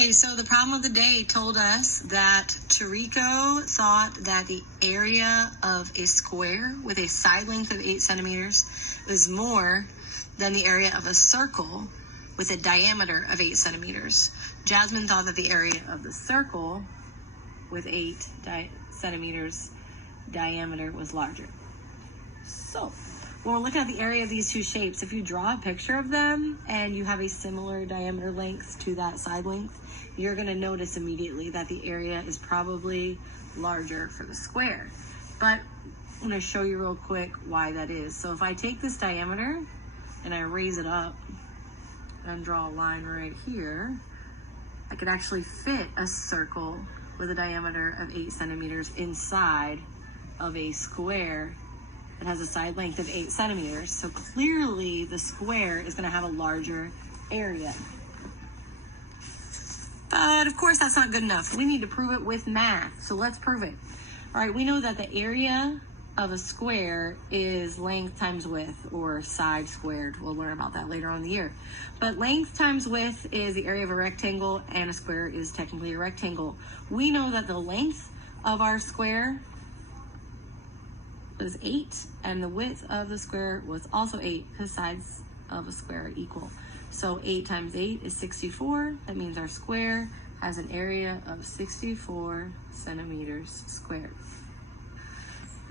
Okay, so the problem of the day told us that Chirico thought that the area of a square with a side length of 8 centimeters was more than the area of a circle with a diameter of 8 centimeters. Jasmine thought that the area of the circle with 8 centimeters diameter was larger. So, when we're looking at the area of these two shapes, if you draw a picture of them and you have a similar diameter length to that side length, you're going to notice immediately that the area is probably larger for the square. But I'm going to show you real quick why that is. So if I take this diameter and I raise it up and draw a line right here, I could actually fit a circle with a diameter of 8 centimeters inside of a square that has a side length of 8 centimeters. So clearly the square is going to have a larger area. But of course that's not good enough. We need to prove it with math. So let's prove it. All right, we know that the area of a square is length times width, or side squared. We'll learn about that later on in the year. But length times width is the area of a rectangle, and a square is technically a rectangle. We know that the length of our square was 8, and the width of the square was also 8, because sides of a square are equal. So 8 times 8 is 64. That means our square has an area of 64 centimeters squared.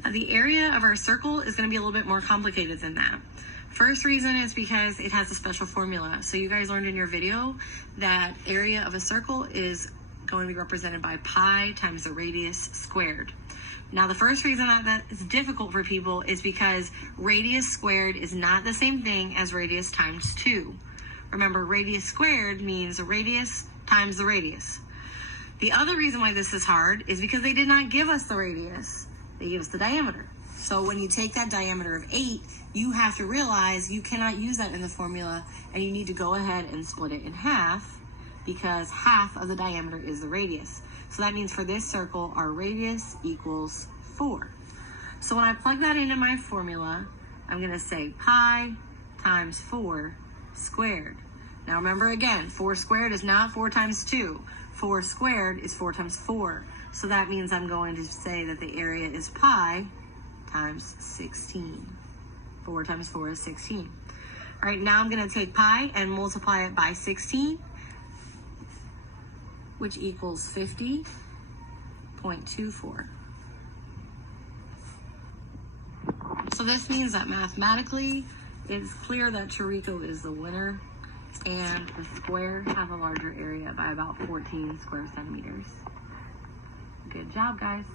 Now, the area of our circle is going to be a little bit more complicated than that. First reason is because it has a special formula. So you guys learned in your video that area of a circle is going to be represented by pi times the radius squared. Now, the first reason that is difficult for people is because radius squared is not the same thing as radius times 2. Remember, radius squared means the radius times the radius. The other reason why this is hard is because they did not give us the radius. They gave us the diameter. So when you take that diameter of 8, you have to realize you cannot use that in the formula, and you need to go ahead and split it in half, because half of the diameter is the radius. So that means for this circle, our radius equals 4. So when I plug that into my formula, I'm going to say pi times 4 squared. Now remember again, 4 squared is not 4 times 2. 4 squared is 4 times 4. So that means I'm going to say that the area is pi times 16. 4 times 4 is 16. All right, now I'm going to take pi and multiply it by 16, which equals 50.24. So this means that mathematically, it's clear that Chirico is the winner, and the square has a larger area by about 14 square centimeters. Good job, guys.